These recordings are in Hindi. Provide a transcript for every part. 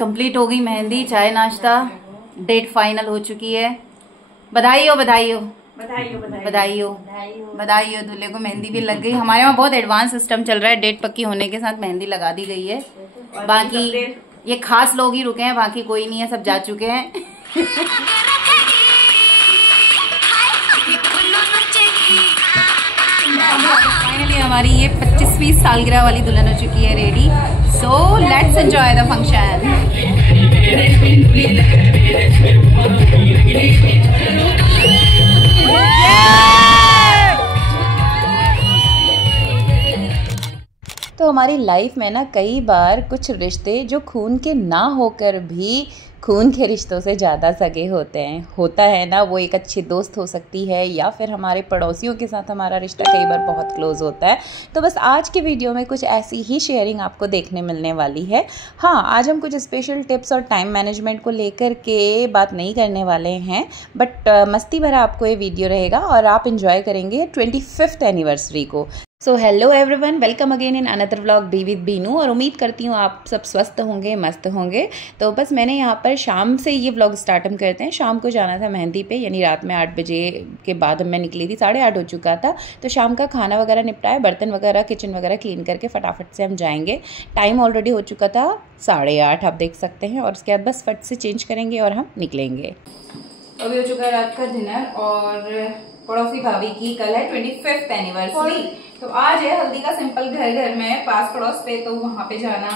कंप्लीट हो गई मेहंदी, चाय नाश्ता, डेट फाइनल हो चुकी है। बधाई हो बधाई हो बधाई हो बधाई हो बधाई हो। दूल्हे को मेहंदी भी लग गई। हमारे वहाँ बहुत एडवांस सिस्टम चल रहा है, डेट पक्की होने के साथ मेहंदी लगा दी गई है। बाकी ये खास लोग ही रुके हैं, बाकी कोई नहीं है, सब जा चुके हैं। फाइनली हमारी ये 25वीं सालगिरह वाली दुल्हन हो चुकी है ready. So let's enjoy the function. तो हमारी लाइफ में ना कई बार कुछ रिश्ते जो खून के ना होकर भी खून के रिश्तों से ज़्यादा सगे होते हैं। होता है ना, वो एक अच्छी दोस्त हो सकती है या फिर हमारे पड़ोसियों के साथ हमारा रिश्ता कई बार बहुत क्लोज होता है। तो बस आज की वीडियो में कुछ ऐसी ही शेयरिंग आपको देखने मिलने वाली है। हाँ, आज हम कुछ स्पेशल टिप्स और टाइम मैनेजमेंट को लेकर के बात नहीं करने वाले हैं, बट मस्ती भरा आपको ये वीडियो रहेगा और आप इंजॉय करेंगे 25th एनिवर्सरी को। So hello everyone, welcome again in another vlog be with Binu. और उम्मीद करती हूँ आप सब स्वस्थ होंगे, मस्त होंगे। तो बस मैंने यहाँ पर शाम से ये व्लॉग स्टार्ट हम करते हैं। शाम को जाना था मेहंदी पे, यानी रात में 8 बजे के बाद मैं निकली थी, 8:30 हो चुका था। तो शाम का खाना वगैरह निपटाया, बर्तन वगैरह किचन वगैरह क्लीन करके फटाफट से हम जाएंगे। टाइम ऑलरेडी हो चुका था 8:30, आप देख सकते हैं। और उसके बाद बस फट से चेंज करेंगे और हम निकलेंगे। अभी हो चुका है रात का डिनर और पड़ोसी भाभी की कल है 25th एनिवर्सरी। तो आज है हल्दी का सिंपल घर घर में पास पड़ोस पे, तो वहाँ पे जाना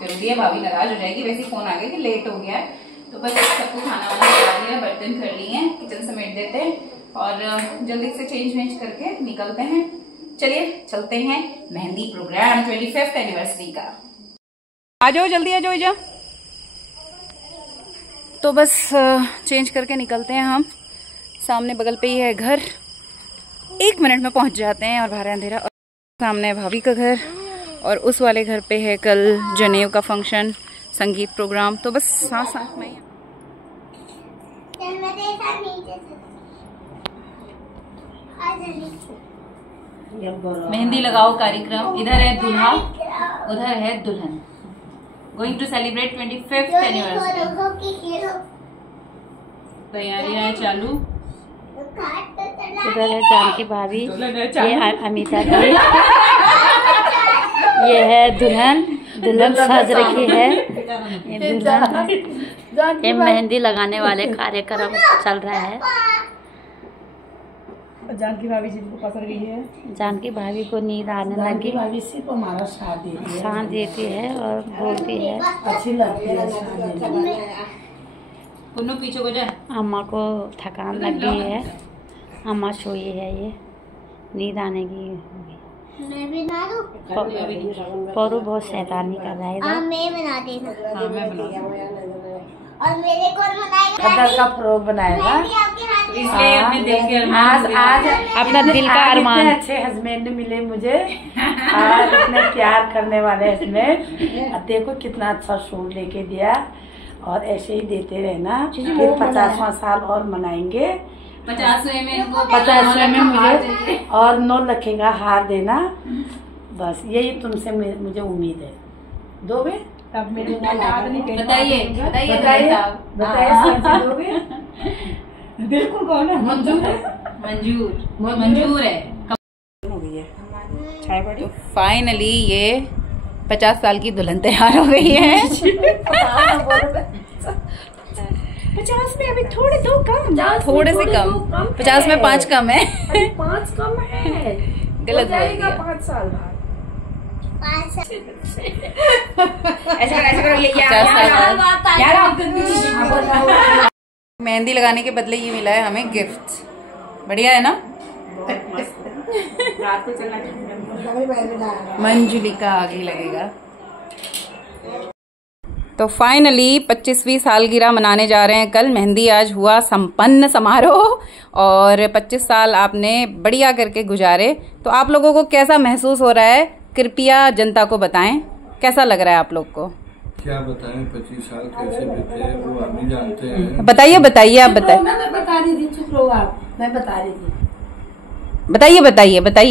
जरूरी है। भाभी नाराज हो जाएगी, वैसे फोन आ गया कि लेट हो गया है। तो बस सबको खाना वाना खिला दिया, बर्तन कर लिए हैं, किचन समेट देते हैं और जल्दी से चेंज वेंज करके निकलते हैं। चलिए चलते हैं मेहंदी प्रोग्राम 25th एनिवर्सरी का। आ जाओ जल्दी, आ जाओ। तो बस चेंज करके निकलते हैं हम। सामने बगल पे ही है घर, 1 मिनट में पहुंच जाते हैं। और बाहर अंधेरा, और सामने है भाभी का घर और उस वाले घर पे है कल जनेऊ का फंक्शन, संगीत प्रोग्राम। तो बस साथ साथ में मेहंदी लगाओ कार्यक्रम। इधर है दूल्हा, उधर है दुल्हन। Going to celebrate 25th anniversary. तैयारियां चालू। उधर है जानकी भाभी, ये अमिता जी, ये है दुल्हन सज रखी है। ये दुल्हन, ये मेहंदी लगाने वाले कार्यक्रम चल रहा है। जानकी भाभी जी को पकड़ गई है। जानकी भाभी को नींद आने लगी। भाभी सिर्फ हमारा साथ देती है और बोलती है, अच्छी लगती है। पीछे को जाए। अम्मा को थकान लग गई है, अम्मा सोई है, ये नींद आने की। मैं भी बना दूं? परू बहुत शैतानी कर रहा है। मैं बना देगा। हाँ, मैं बना और मेरे को बनाएगा, खद्दर का फ्रॉक बनाएगा। इसलिए अपने दिल के आज अपना दिल का अरमान। अच्छे हस्बैंड मिले मुझे और इतने प्यार करने वाले हस्बैंड। देखो कितना अच्छा सूट लेके दिया और ऐसे ही देते रहना। फिर 50वां साल और मनाएंगे। 50वें में 50वें में मुझे और 9 लाख का हार देना। बस यही तुमसे मुझे उम्मीद है। दोगे? तब मेरे बताइए बिल्कुल। कौन है? मंजूर है। हो गई है। तो फाइनली ये 50 साल की दुल्हन तैयार हो गई है। 50 में अभी थोड़े 2 कम, थोड़े से कम। 50 में 5 कम है। 5 कम है। गलत बोल दिया। 5 साल बाद। मेहंदी लगाने के बदले ये मिला है हमें गिफ्ट। बढ़िया है ना? मंजुली का आगे लगेगा। तो फाइनली 25वीं सालगिरह मनाने जा रहे हैं कल। मेहंदी आज हुआ संपन्न समारोह और 25 साल आपने बढ़िया करके गुजारे। तो आप लोगों को कैसा महसूस हो रहा है, कृपया जनता को बताएं। कैसा लग रहा है आप लोग को? क्या बताएं, 25 साल कैसे बीते वो आप नहीं जानते हैं। बताइए आप बताइए। मैं बता रही थी, चुप रहो आप। मैं बता रही थी। बताइए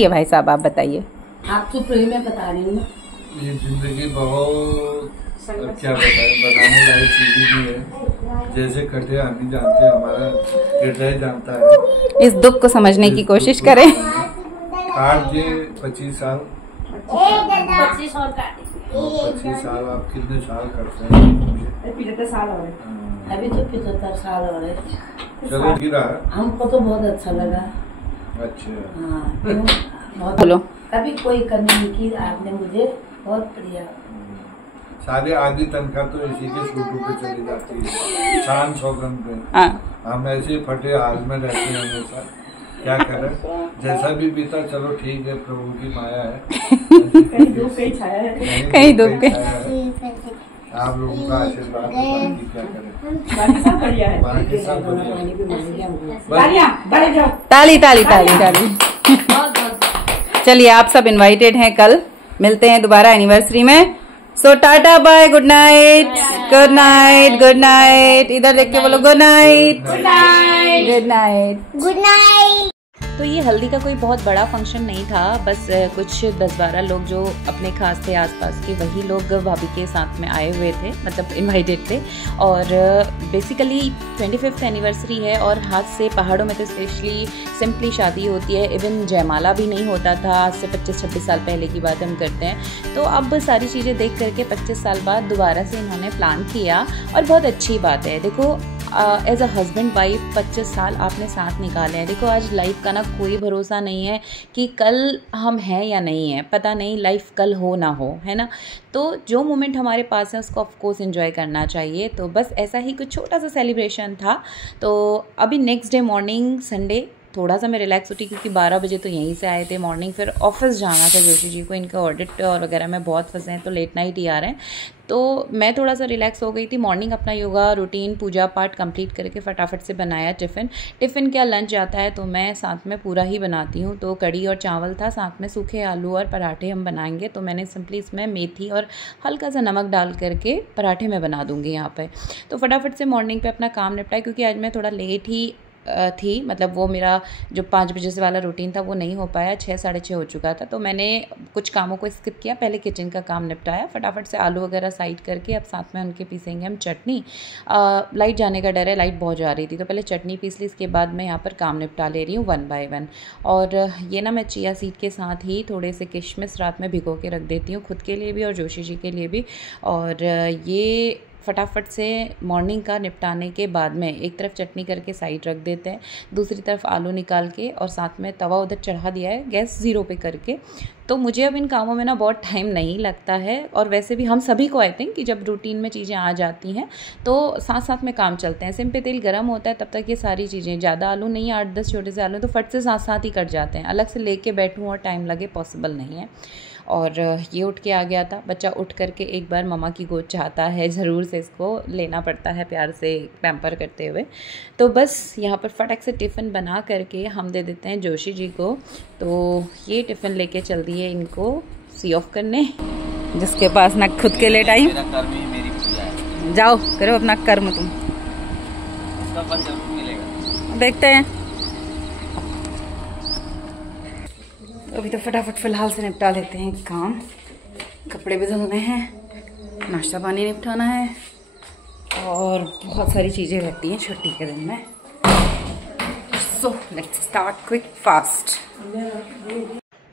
भाई साहब, आप बताइए। आप चुप रही, मैं बता रही हूँ। ये जिंदगी बहुत अब क्या बताएं, बताने लायक चीज ही नहीं है। जैसे कटे हम ही जानते हैं, हमारा हृदय जानता है। इस दुख को समझने की कोशिश करें। काट दिए 25 साल। 25 और काटे। 25 साल आप कितने साल करते हैं? 75 साल हो गए। अभी तो 75 साल हो रहे। चलो गिरा। हमको तो बहुत अच्छा लगा। अच्छा हाँ, बहुत बोलो। कभी कोई कमी नहीं की आपने मुझे, बहुत बढ़िया। सारे आधी तनख्वाह तो इसी के सूटों पे चली जाती है, शान शौकन पे। हाँ। हम ऐसे फटे हाल में रहते हैं हमेशा। क्या करें, जैसा भी बीता चलो ठीक है, प्रभु की माया है। कहीं दुख कहीं छाया है, कहीं दुख आप लोगों का आशीर्वाद है, बाकी क्या करें। बाकी सब बढ़िया है। बाकी सब बढ़िया। तालियां, बढ़ जाओ। ताली ताली ताली ताली। चलिए आप सब इनवाइटेड हैं, कल मिलते हैं दोबारा एनिवर्सरी में। So tata bye, good night, good night, good night. इधर देख के बोलो good night, good night, good night, good night. तो ये हल्दी का कोई बहुत बड़ा फंक्शन नहीं था, बस कुछ 10-12 लोग जो अपने खास थे आसपास के, वही लोग भाभी के साथ में आए हुए थे, मतलब इनवाइटेड थे। और बेसिकली 25th एनिवर्सरी है और हाथ से पहाड़ों में तो स्पेशली सिंपली शादी होती है। इवन जयमाला भी नहीं होता था, आज से 25-26 साल पहले की बात हम करते हैं। तो अब सारी चीज़ें देख करके 25 साल बाद दोबारा से इन्होंने प्लान किया और बहुत अच्छी बात है। देखो एज अ हस्बैंड वाइफ 25 साल आपने साथ निकाले हैं। देखो आज लाइफ का ना कोई भरोसा नहीं है कि कल हम हैं या नहीं है, पता नहीं लाइफ कल हो ना हो, है ना। तो जो मोमेंट हमारे पास है उसको ऑफ कोर्स एंजॉय करना चाहिए। तो बस ऐसा ही कुछ छोटा सा सेलिब्रेशन था। तो अभी नेक्स्ट डे मॉर्निंग संडे थोड़ा सा मैं रिलैक्स उठी क्योंकि 12 बजे तो यहीं से आए थे मॉर्निंग, फिर ऑफिस जाना था जोशी जी को, इनका ऑडिट और वगैरह में बहुत फंसे हैं तो लेट नाइट ही आ रहे हैं। तो मैं थोड़ा सा रिलैक्स हो गई थी। मॉर्निंग अपना योगा रूटीन पूजा पाठ कंप्लीट करके फटाफट से बनाया टिफ़िन क्या लंच आता है तो मैं साथ में पूरा ही बनाती हूँ। तो कढ़ी और चावल था, साथ में सूखे आलू और पराठे हम बनाएंगे। तो मैंने सिंपली इसमें मेथी और हल्का सा नमक डाल करके पराठे में बना दूँगी यहाँ पर। तो फटाफट से मॉर्निंग पर अपना काम निपटाया क्योंकि आज मैं थोड़ा लेट ही थी, मतलब वो मेरा जो 5 बजे से वाला रूटीन था वो नहीं हो पाया, 6 साढ़े 6 हो चुका था। तो मैंने कुछ कामों को स्किप किया, पहले किचन का काम निपटाया, फटाफट से आलू वगैरह साइड करके अब साथ में उनके पीसेंगे हम चटनी। लाइट जाने का डर है, लाइट बहुत जा रही थी तो पहले चटनी पीस ली, इसके बाद मैं यहाँ पर काम निपटा ले रही हूँ 1 बाय 1। और ये ना मैं चिया सीड के साथ ही थोड़े से किशमिश रात में भिगो के रख देती हूँ, खुद के लिए भी और जोशी जी के लिए भी। और ये फटाफट से मॉर्निंग का निपटाने के बाद में एक तरफ चटनी करके साइड रख देते हैं, दूसरी तरफ आलू निकाल के और साथ में तवा उधर चढ़ा दिया है गैस 0 पे करके। तो मुझे अब इन कामों में ना बहुत टाइम नहीं लगता है। और वैसे भी हम सभी को आई थिंक कि जब रूटीन में चीज़ें आ जाती हैं तो साथ साथ में काम चलते हैं। सिम पे तेल गर्म होता है तब तक ये सारी चीज़ें, ज़्यादा आलू नहीं, 8-10 छोटे से आलू तो फट से साथ साथ ही कट जाते हैं, अलग से लेके बैठूँ और टाइम लगे पॉसिबल नहीं है। और ये उठ के आ गया था, बच्चा उठ करके एक बार मम्मा की गोद चाहता है, ज़रूर से इसको लेना पड़ता है प्यार से पैम्पर करते हुए। तो बस यहाँ पर फटाक से टिफ़िन बना करके हम दे देते हैं जोशी जी को। तो ये टिफ़िन लेके चल दिए इनको सी ऑफ करने, जिसके पास ना खुद के लिए टाइम। जाओ करो अपना कर्म तुम, देखते हैं। अभी तो फटाफट फ़िलहाल से निपटा लेते हैं काम, कपड़े भी धुलने हैं, नाश्ता पानी निपटाना है और बहुत सारी चीज़ें रहती हैं छुट्टी के दिन में। So let's start quick fast.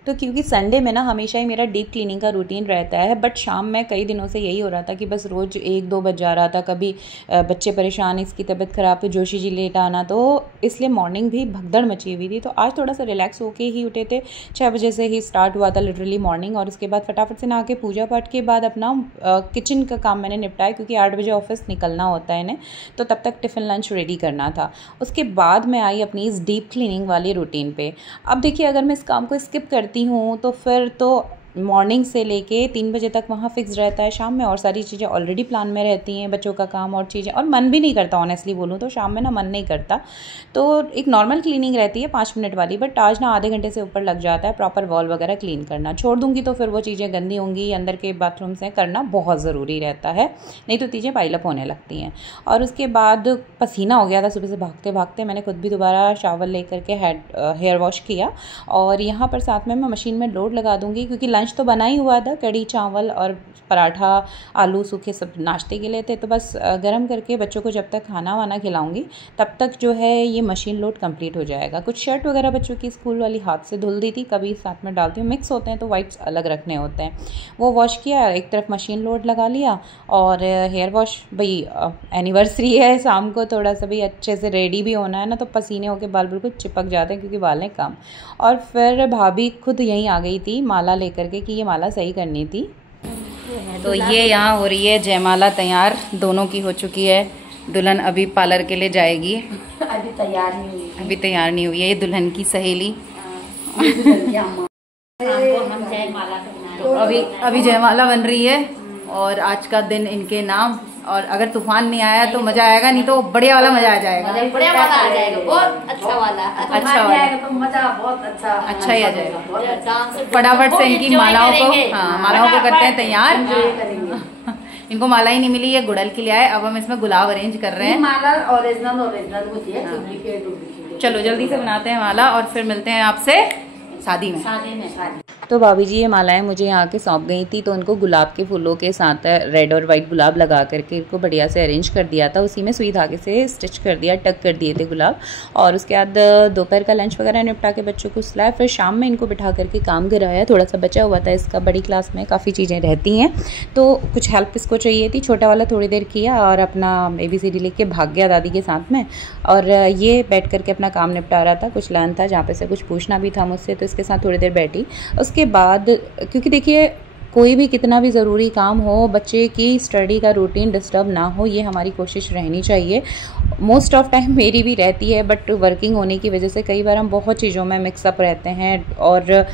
तो क्योंकि संडे में ना हमेशा ही मेरा डीप क्लीनिंग का रूटीन रहता है, बट शाम में कई दिनों से यही हो रहा था कि बस रोज़ 1-2 बज जा रहा था, कभी बच्चे परेशान, इसकी तबीयत ख़राब है, जोशी जी लेट आना, तो इसलिए मॉर्निंग भी भगदड़ मची हुई थी। तो आज थोड़ा सा रिलैक्स होके ही उठे थे, 6 बजे से ही स्टार्ट हुआ था लिटरली मॉर्निंग। और उसके बाद फटाफट से नहा के पूजा पाठ के बाद अपना किचन का काम मैंने निपटाया क्योंकि 8 बजे ऑफिस निकलना होता है इन्हें, तो तब तक टिफ़िन लंच रेडी करना था। उसके बाद मैं आई अपनी इस डीप क्लीनिंग वाली रूटीन पे। अब देखिए अगर मैं इस काम को स्किप करती हूँ तो फिर तो मॉर्निंग से लेके 3 बजे तक वहाँ फिक्स रहता है, शाम में और सारी चीज़ें ऑलरेडी प्लान में रहती हैं, बच्चों का काम और चीज़ें, और मन भी नहीं करता ऑनेस्टली बोलूँ तो शाम में ना मन नहीं करता। तो एक नॉर्मल क्लीनिंग रहती है 5 मिनट वाली, बट आज ना आधे घंटे से ऊपर लग जाता है प्रॉपर वॉल वगैरह क्लीन करना। छोड़ दूँगी तो फिर वो चीज़ें गंदी होंगी, अंदर के बाथरूम से करना बहुत ज़रूरी रहता है, नहीं तो चीज़ें पाइलअप होने लगती हैं। और उसके बाद पसीना हो गया था सुबह से भागते भागते, मैंने खुद भी दोबारा शावर ले करके हेयर वॉश किया। और यहाँ पर साथ में मैं मशीन में लोड लगा दूँगी क्योंकि लंच तो बना ही हुआ था, कढ़ी चावल और पराठा आलू सूखे सब नाश्ते के लिए थे। तो बस गरम करके बच्चों को जब तक खाना वाना खिलाऊंगी तब तक जो है ये मशीन लोड कंप्लीट हो जाएगा। कुछ शर्ट वगैरह बच्चों की स्कूल वाली हाथ से धुल दी थी, कभी साथ में डालती हूँ, मिक्स होते हैं तो वाइट्स अलग रखने होते हैं। वो वॉश किया, एक तरफ मशीन लोड लगा लिया और हेयर वॉश, भाई एनिवर्सरी है शाम को, थोड़ा सा भी अच्छे से रेडी भी होना है ना, तो पसीने होके बाल बिल्कुल चिपक जाते हैं क्योंकि बाल हैं कम। और फिर भाभी खुद यहीं आ गई थी माला लेकर के कि ये माला सही करनी थी। तो ये यहाँ हो रही है जयमाला तैयार, दोनों की हो चुकी है। दुल्हन अभी पार्लर के लिए जाएगी, अभी तैयार नहीं हुई है। ये दुल्हन की सहेली तो अभी जयमाला बन रही है और आज का दिन इनके नाम। और अगर तूफान नहीं आया तो मजा आएगा, नहीं तो बढ़िया वाला मजा आ जाएगा, बढ़िया वाला आ जाएगा, बहुत अच्छा वाला तो मजा बहुत अच्छा ही आ जाएगा। फटाफट से इनकी मालाओं को करते हैं तैयार। इनको माला ही नहीं मिली, ये गुड़हल के लिए आए। अब हम इसमें गुलाब अरेंज कर रहे हैं। माला ओरिजिनल होती है, डुप्लीकेट। चलो जल्दी से बनाते हैं माला और फिर मिलते हैं आपसे शादी में। तो भाभी जी ये मालाएं मुझे यहाँ के सौंप गई थी, तो उनको गुलाब के फूलों के साथ रेड और वाइट गुलाब लगा करके इनको बढ़िया से अरेंज कर दिया था। उसी में सुई धागे से स्टिच कर दिया, टक कर दिए थे गुलाब। और उसके बाद दोपहर का लंच वगैरह निपटा के बच्चों को सुलाया, फिर शाम में इनको बिठा करके काम कराया। थोड़ा सा बचा हुआ था इसका, बड़ी क्लास में काफ़ी चीज़ें रहती हैं तो कुछ हेल्प इसको चाहिए थी। छोटा वाला थोड़ी देर किया और अपना ABCD लिख के भाग गया दादी के साथ में, और ये बैठ करके अपना काम निपटा रहा था। कुछ लर्न था जहाँ पे से कुछ पूछना भी था मुझसे, तो इसके साथ थोड़ी देर बैठी। उसके बाद क्योंकि देखिए कोई भी कितना भी ज़रूरी काम हो, बच्चे की स्टडी का रूटीन डिस्टर्ब ना हो, ये हमारी कोशिश रहनी चाहिए। मोस्ट ऑफ टाइम मेरी भी रहती है, बट वर्किंग होने की वजह से कई बार हम बहुत चीज़ों में मिक्सअप रहते हैं और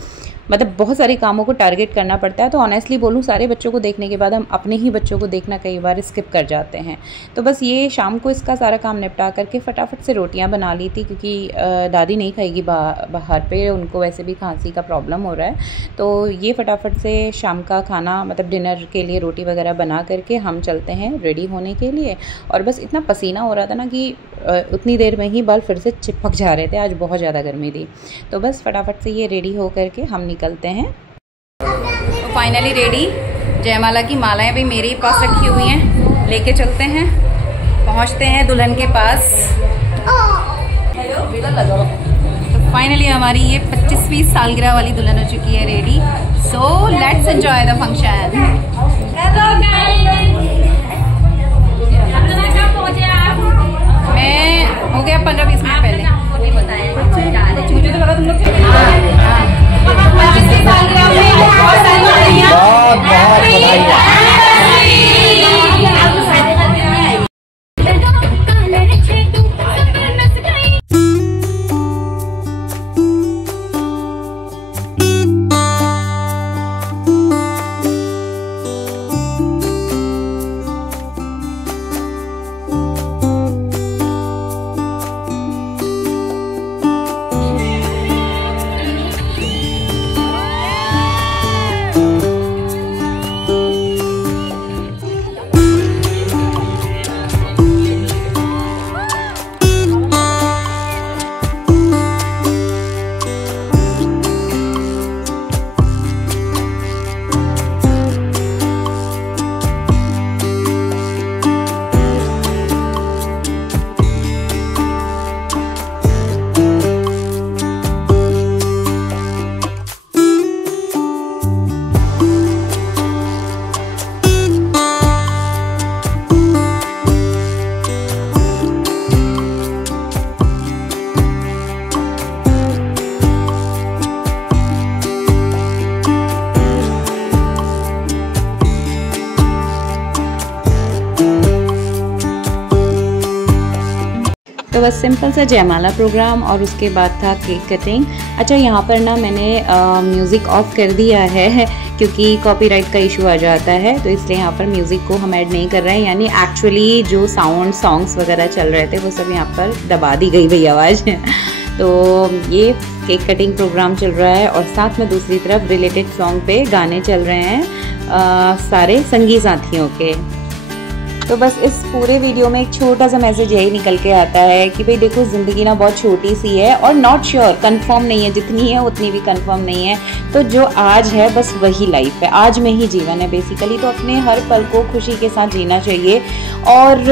मतलब बहुत सारे कामों को टारगेट करना पड़ता है। तो ऑनेस्टली बोलूँ, सारे बच्चों को देखने के बाद हम अपने ही बच्चों को देखना कई बार स्किप कर जाते हैं। तो बस ये शाम को इसका सारा काम निपटा करके फटाफट से रोटियां बना ली थी, क्योंकि दादी नहीं खाएगी बाहर पे, उनको वैसे भी खांसी का प्रॉब्लम हो रहा है। तो ये फटाफट से शाम का खाना मतलब डिनर के लिए रोटी वगैरह बना करके हम चलते हैं रेडी होने के लिए। और बस इतना पसीना हो रहा था ना कि उतनी देर में ही बाल फिर से चिपक जा रहे थे, आज बहुत ज़्यादा गर्मी थी। तो बस फटाफट से ये रेडी हो करके हम निकलते हैं। तो फाइनली रेडी, जयमाला की मालाएं भी मेरे ही पास रखी हुई हैं, लेके चलते हैं, पहुंचते हैं दुल्हन के पास। तो फाइनली हमारी ये 25वीं सालगिरह वाली दुल्हन हो चुकी है ready. So let's enjoy the function. मैं हो गया 15-20 मिनट पहले, मुझे तो लगा तुम लोग तो बस सिंपल सा जयमाला प्रोग्राम और उसके बाद था केक कटिंग। अच्छा, यहाँ पर ना मैंने म्यूज़िक ऑफ कर दिया है क्योंकि कॉपीराइट का इशू आ जाता है, तो इसलिए यहाँ पर म्यूज़िक को हम ऐड नहीं कर रहे हैं। यानी एक्चुअली जो सॉन्ग्स वगैरह चल रहे थे वो सब यहाँ पर दबा दी गई भई आवाज़। तो ये केक कटिंग प्रोग्राम चल रहा है और साथ में दूसरी तरफ रिलेटेड सॉन्ग पे गाने चल रहे हैं सारे संगी साथियों के। तो बस इस पूरे वीडियो में एक छोटा सा मैसेज यही निकल के आता है कि भाई देखो, ज़िंदगी ना बहुत छोटी सी है और नॉट श्योर, कंफर्म नहीं है, जितनी है उतनी भी कंफर्म नहीं है। तो जो आज है बस वही लाइफ है, आज में ही जीवन है बेसिकली। तो अपने हर पल को खुशी के साथ जीना चाहिए और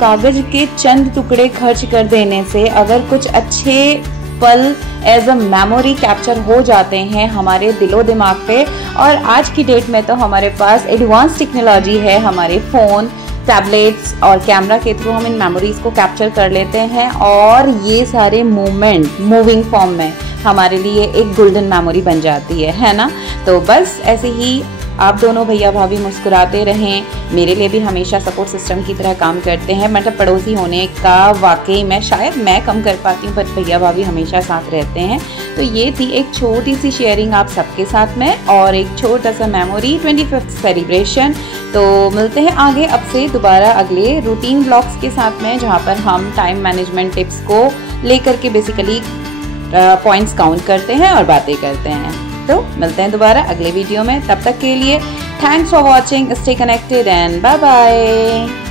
कागज़ के चंद टुकड़े खर्च कर देने से अगर कुछ अच्छे पल एज अ मेमोरी कैप्चर हो जाते हैं हमारे दिलो दिमाग पे। और आज की डेट में तो हमारे पास एडवांस टेक्नोलॉजी है, हमारे फ़ोन, टैबलेट्स और कैमरा के थ्रू हम इन मेमोरीज़ को कैप्चर कर लेते हैं और ये सारे मोमेंट मूविंग फॉर्म में हमारे लिए एक गोल्डन मेमोरी बन जाती है ना। तो बस ऐसे ही आप दोनों भैया भाभी मुस्कुराते रहें, मेरे लिए भी हमेशा सपोर्ट सिस्टम की तरह काम करते हैं। मतलब पड़ोसी होने का वाकई में शायद मैं कम कर पाती हूँ, पर भैया भाभी हमेशा साथ रहते हैं। तो ये थी एक छोटी सी शेयरिंग आप सबके साथ में और एक छोटा सा मेमोरी 25th सेलिब्रेशन। तो मिलते हैं आगे अब से दोबारा अगले रूटीन ब्लॉग्स के साथ में, जहाँ पर हम टाइम मैनेजमेंट टिप्स को लेकर के बेसिकली पॉइंट्स काउंट करते हैं और बातें करते हैं। तो मिलते हैं दोबारा अगले वीडियो में, तब तक के लिए thanks for watching, stay connected and bye bye.